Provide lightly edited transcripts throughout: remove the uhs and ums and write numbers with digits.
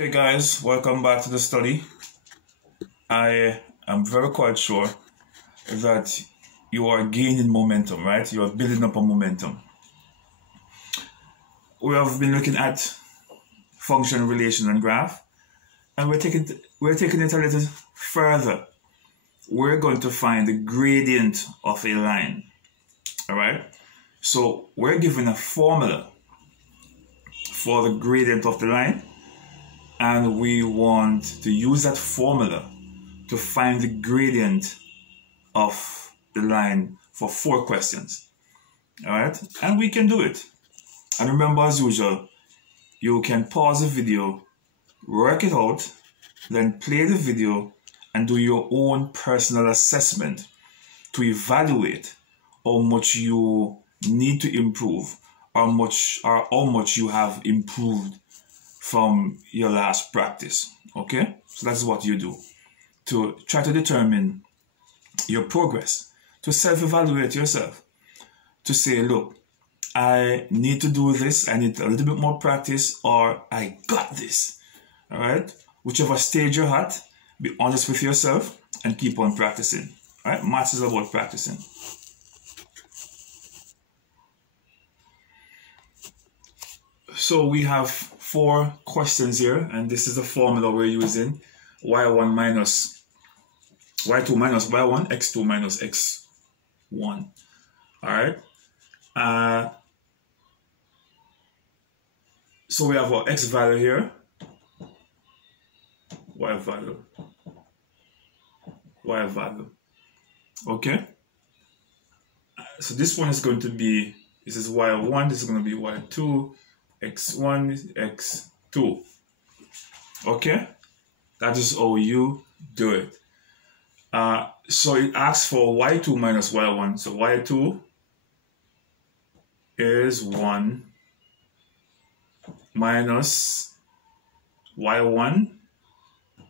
Okay guys, welcome back to the study. I am very quite sure that you are gaining momentum, right? You are building up a momentum. We have been looking at function, relation, and graph, and we're taking it a little further. We're going to find the gradient of a line. All right? So we're given a formula for the gradient of the line, and we want to use that formula to find the gradient of the line for 4 questions. All right? And we can do it. And remember, as usual, you can pause the video, work it out, then play the video and do your own personal assessment to evaluate how much you need to improve, or how much you have improved from your last practice. Okay? So that's what you do to try to determine your progress, to self-evaluate yourself, to say, look, I need to do this, I need a little bit more practice, or I got this. All right? Whichever stage you're at, be honest with yourself and keep on practicing. All right? Maths is about practicing. So we have 4 questions here, and this is the formula we're using. y2 minus y1, x2 minus x1. All right? So we have our x value here, y value. Okay? So this one is going to be, this is y1, this is going to be y2, x1, x2. Okay? That is how you do it. So it asks for y2 minus y1. So y2 is 1 minus y1,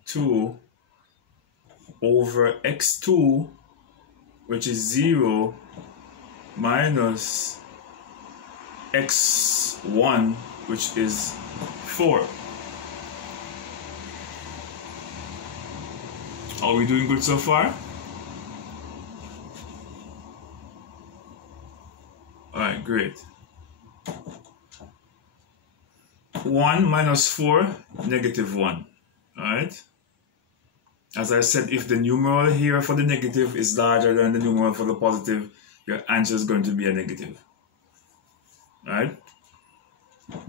2 over x2, which is 0, minus x1, which is 4. Are we doing good so far? Alright, great. 1 minus 4, negative 1. Alright? As I said, if the numeral here for the negative is larger than the numeral for the positive, your answer is going to be a negative. Alright?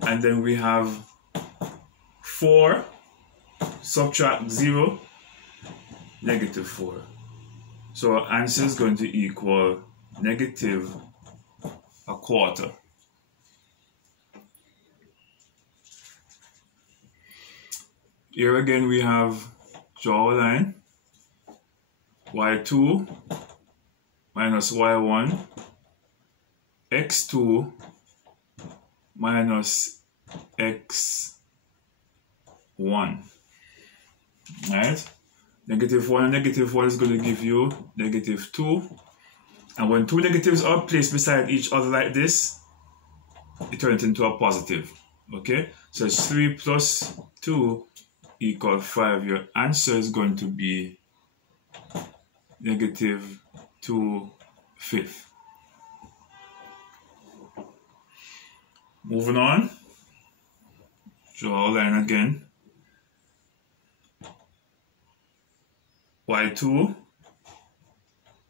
And then we have 4, subtract 0, negative 4. So our answer is going to equal negative 1/4. Here again we have, draw a line, y2 minus y1, x2 minus x1. Right? Negative 1 and negative 1 is going to give you negative 2. And when 2 negatives are placed beside each other like this, it turns into a positive. Okay? So it's 3 plus 2 equals 5. Your answer is going to be negative 2/5. Moving on. Draw a line again. y2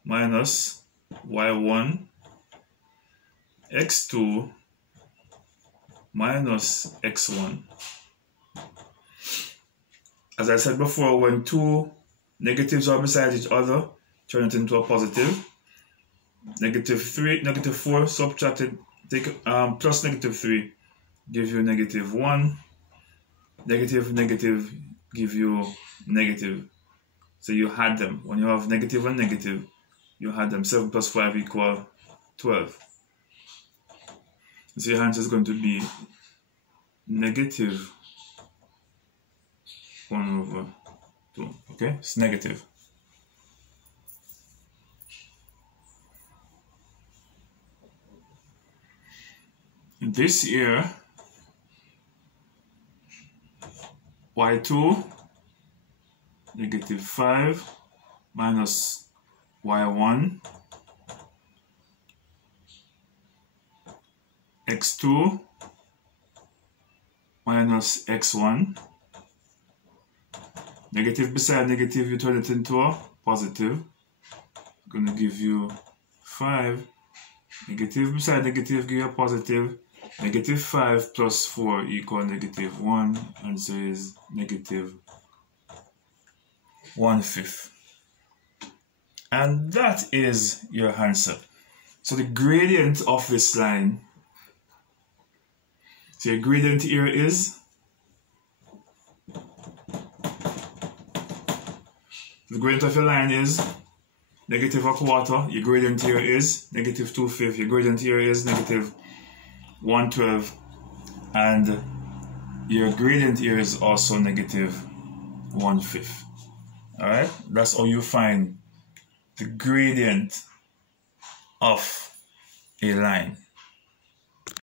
minus y1, x2 minus x1. As I said before, when 2 negatives are beside each other, turn it into a positive. Negative 3, negative 4 subtracted, take plus negative 3 give you negative 1. Negative, negative give you negative. So you had them. When you have negative and negative, you had them. 7 plus 5 equal 12. So your answer is going to be negative 1/2. Okay? It's negative. This here y2 negative 5 minus y1 x2 minus x1. Negative beside negative, you turn it into a positive. I'm going to give you 5. Negative beside negative give you a positive. Negative 5 plus 4 equal negative 1. Answer is negative 1/5. And that is your answer. So the gradient of this line, so your gradient here is, the gradient of your line is negative 1/4. Your gradient here is negative 2/5. Your gradient here is negative 1/12. And your gradient here is also negative 1/5. Alright? That's how you find the gradient of a line.